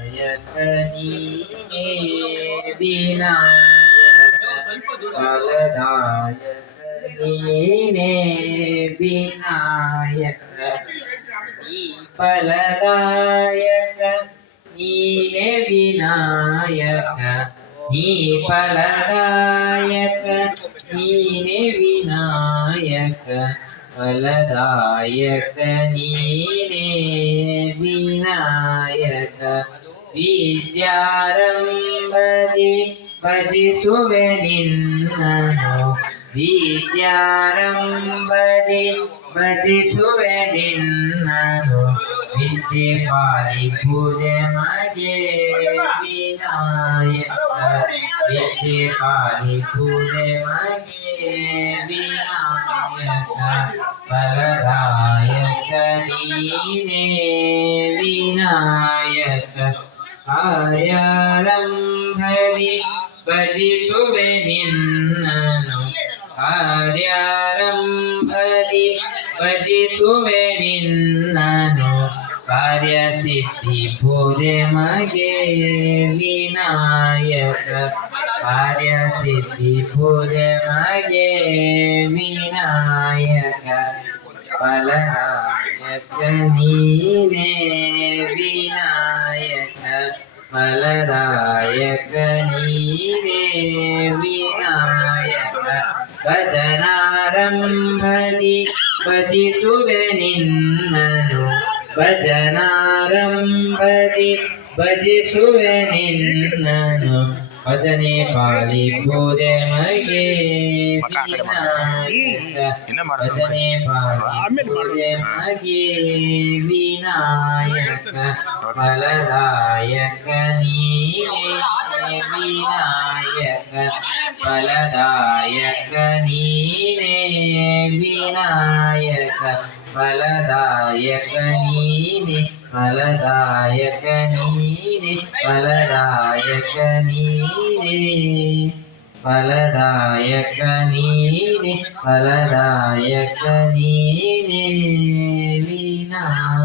ನೀನೇ ವಿನಾಯಕ ಫಲದಾಯಕ ನೀನೇ ವಿನಾಯಕ ನೀ ಫಲದಾಯಕ ನೀನೇ ವಿನಾಯಕ ನೀ ಫಲದಾಯಕ ನೀನೇ ವಿನಾಯಕ ಫಲದಾಯಕ ನೀನೇ ವಿನಾಯಕ ವಿದ್ಯಾರಂಭದಿ ಭಜಿಸುವೆ ನಿನ್ನನು ವಿದ್ಯಾರಂಭದಿ ಭಜಿಸುವೆ ನಿನ್ನನು ವಿದ್ಯೆ ಪಾಲಿ ಪೂಜೆ ಮಗೆ ವಿನಾಯಕ ವಿದ್ಯೆ ಪಾಲಿ ಪೂಜೆ ಮಗೆ ವಿನಾಯಕ ಫಲದಾಯಕ ನೀನೇ ವಿನಾಯಕ ಕಾರ್ಯಾರಂಭದಿ ಭಜಿಸುವೆ ನಿನ್ನನು ಕಾರ್ಯಾರಂಭದಿ ಭಜಿಸುವೆ ನಿನ್ನನು ಕಾರ್ಯಸಿದ್ಧಿ ಪೂಜೆ ಮಗೆ ವಿನಾಯಕ ಕಾರ್ಯಸಿದ್ಧಿ ಪೂಜೆ ಮಗೆ ವಿನಾಯಕ ಫಲದಾಯಕ ನೀನೇ ವಿನಾಯಕ ಫಲದಾಯಕ ನೀನೇ ವಿನಾಯಕ ಭಜನಾರಂಭದಿ ಭಜಿಸುವೆ ನಿನ್ನನು ಭಜನಾರಂಭದಿ ಭಜಿಸುವೆ ನಿನ್ನನು ಭಜನೆ ಪಾಲಿ ಪೂಜೆ ಮಗೆ ವಿನಾಯಕ ಭಜನೆ ಪಾಲಿ ಪೂಜೆ ಮಗೆ ವಿನಾಯಕ ಫಲದಾಯಕ ನೀನೇ ವಿನಾಯಕ ಫಲದಾಯಕ ನೀನೇ ವಿನಾಯಕ ಫಲದಾಯಕ ನೀನೇ ಫಲದಾಯಕ ನೀನೇ ಫಲದಾಯಕ ನೀನೇ ಫಲದಾಯಕ ನೀನೇ ಫಲದಾಯಕ ನೀನೇ ವಿನಾಯಕ